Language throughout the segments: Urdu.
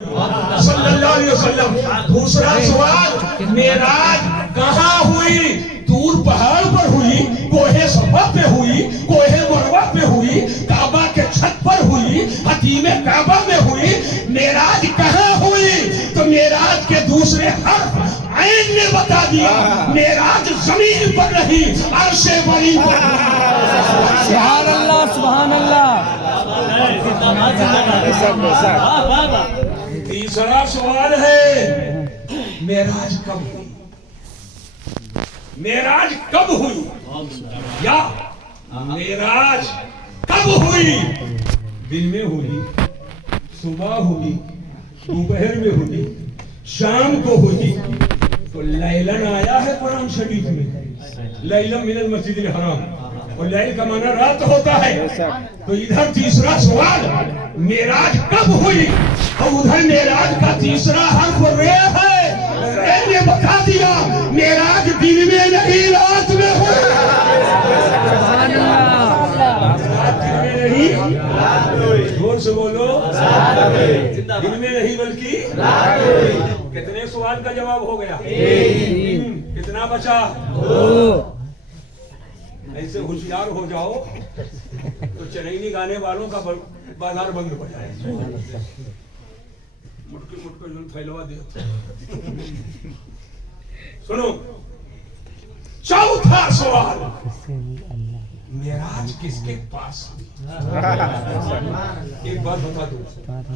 صلی اللہ علیہ وسلم. دوسرا سوال, معراج کہاں ہوئی؟ دور پہاڑ پر ہوئی, کوہ صفا پہ ہوئی, کوہ مروہ پہ ہوئی, کعبہ کے چھت پر ہوئی, حتیم کعبہ میں ہوئی. معراج کہاں ہوئی؟ تو معراج کے دوسرے حرف عین نے بتا دیا. معراج زمین پر رہی, عرش بری پر. سبحان اللہ سبحان اللہ. تیسرا سوال ہے, معراج کب ہوئی؟ معراج کب ہوئی؟ یا معراج کب ہوئی؟ دن میں ہوئی, صبح ہوئی, دوپہر میں ہوئی, شام کو ہوئی. تو لیلن آیا ہے قرآن شریف میں, لیلن من المسجد الحرام, اور لیل کا معنی رات ہوتا ہے. تو ادھر تیسرا سوال, معراج کب ہوئی؟ اور ادھر معراج کا تیسرا حرف رے ہے. رے نے بتا دیا معراج دن میں نہیں رات میں ہوئی. رات دن میں نہیں, زور سے بولو, دن میں نہیں بلکہ. کتنے سوال کا جواب ہو گیا؟ کتنا بچا؟ ایسے ہوشیار ہو جاؤ تو چنئی گانے والوں کا بازار بند ہو جائے. مٹکے مٹکے جو پھیلوا دیا. سنو, چوتھا سوال, معراج کس کے پاس ہوئی؟ ایک بات بتا دو,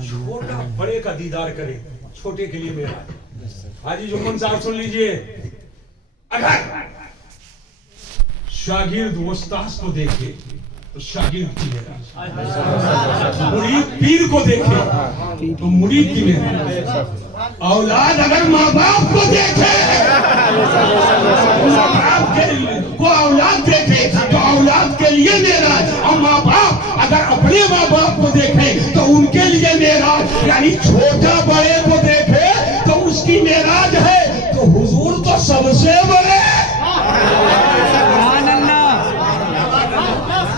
چھوٹا بڑے کا دیدار کرے, چھوٹے کے لیے معراج. حاجی جمن صاحب سن لیجئے, اگر شاگرد استاذ کو دیکھے تو شاگرد کی معراج, مرید پیر کو دیکھے تو مرید کی معراج, اولاد اگر ماں باپ کو دیکھے, ماں باپ کو اولاد دیکھے تو اولاد کے لیے معراج, اور ماں باپ اگر اپنے ماں باپ کو دیکھے تو ان کے لیے معراج. یعنی چھوٹا بڑے کو دیکھے تو اس کی معراج ہے. تو حضور تو سب سے بڑے,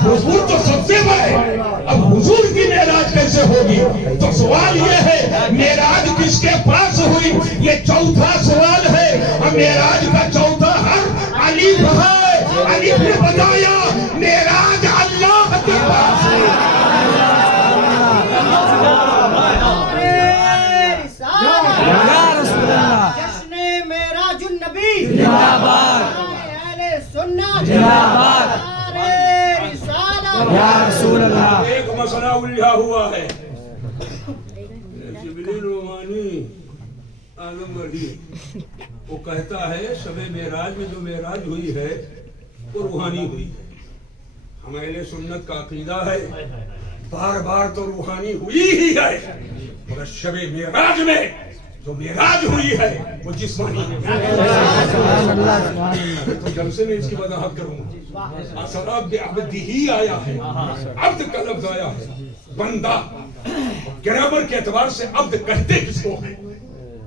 حضور تو سب سے بڑے. اب حضور کی معراج کیسے ہوگی؟ تو سوال یہ ہے معراج کس کے پاس ہوئی؟ یہ چوتھا سوال ہے. اور معراج کا چوتھا حرف الف ہے. الف نے بتایا معراج اللہ کے پاس ہوئی. جشن معراج النبی زندہ باد, اہل سنت زندہ باد, یا رسول اللہ. ایک مسئلہ الجھا ہوا ہے. شبلی رومانی عالم گڑھی وہ کہتا ہے شب معراج میں جو معراج ہوئی ہے وہ روحانی ہوئی ہے. ہم اہل سنت کا عقیدہ ہے بار بار تو روحانی ہوئی ہی ہے, مگر شب معراج میں جو معراج ہوئی ہے وہ جسمانی ہے. تو جلسے میں اس کی وضاحت کروں گا. اثرات عبدی ہی آیا ہے, عبد کا لفظ آیا ہے, بندہ. گرامر کے اعتبار سے عبد کہتے کس کو ہیں؟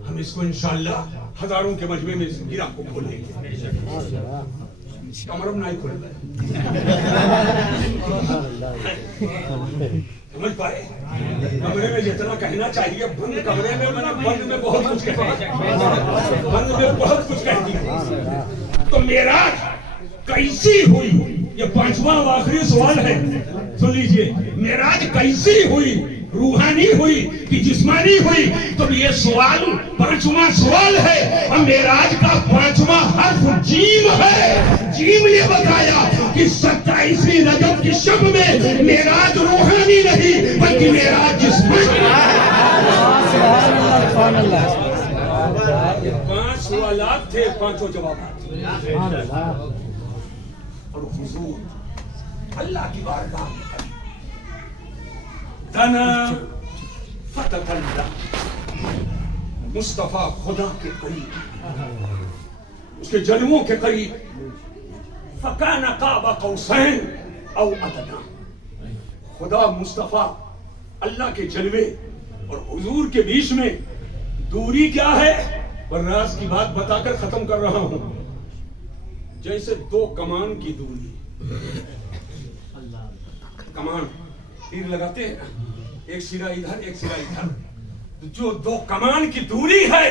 ہم اس کو انشاءاللہ ہزاروں کے مجمع میں گرا کو کھولیں گے. کمرم نہیں کھولے, سمجھ پائے؟ کمرے میں جتنا کہنا چاہیے بند کمرے میں, بند میں بہت کچھ کہتے ہیں, بند میں بہت کچھ کہتی ہے. تو معراج کیسی ہوئی؟ یہ پانچواں آخری سوال ہے, سن لیجئے. معراج کیسی ہوئی؟ روحانی ہوئی کہ جسمانی ہوئی؟ تو یہ سوال پانچواں سوال ہے. اور معراج کا پانچواں حرف جیم ہے. جیم نے بتایا کہ 27ویں رجب کی شب میں معراج روحانی نہیں بلکہ معراج جسمانی. پانچ سوالات تھے, پانچوں جوابات. اور حضور اللہ کی بارگاہ میں دنا فتح اللہ, مصطفیٰ خدا کے قریب, اس کے جلووں کے قریب. فکان قاب قوسین او ادنا. خدا مصطفیٰ اللہ کے جلوے اور حضور کے بیچ میں دوری کیا ہے؟ اور راز کی بات بتا کر ختم کر رہا ہوں. جیسے دو کمان کی دوری, کمان تیر لگاتے ہیں, ایک سرا ادھر ایک سرا ادھر, جو دو کمان کی دوری ہے